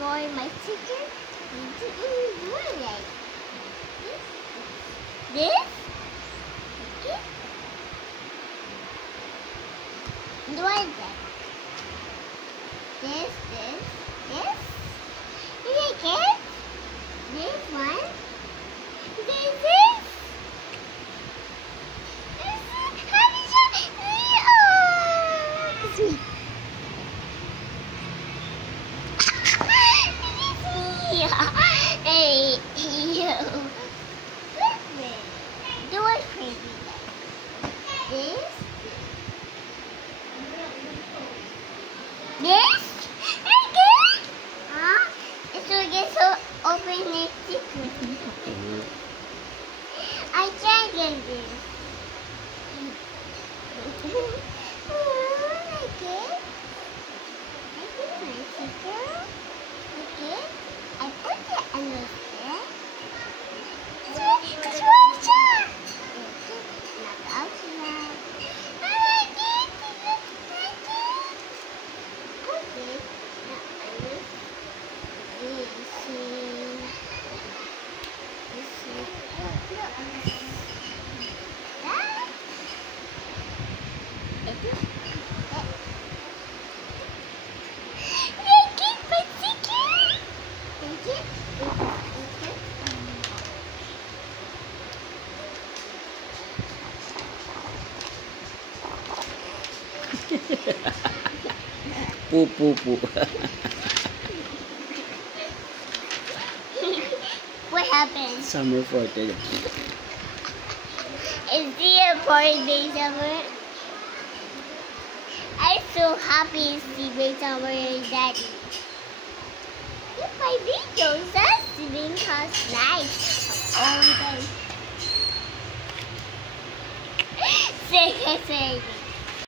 enjoy my chicken. What is it? This? Okay. And what is that? This. You like it? This one? This? Hey, you. Do it crazy. This? Okay. It's gonna get so open and secret. I can't get this. I put it under there. It's water. Not outside. I like it. Put it under Poo. What happened? Summer 14. Is the important day summer? I'm so happy to see my summer and daddy. Look my videos, that's because nice all day. Say.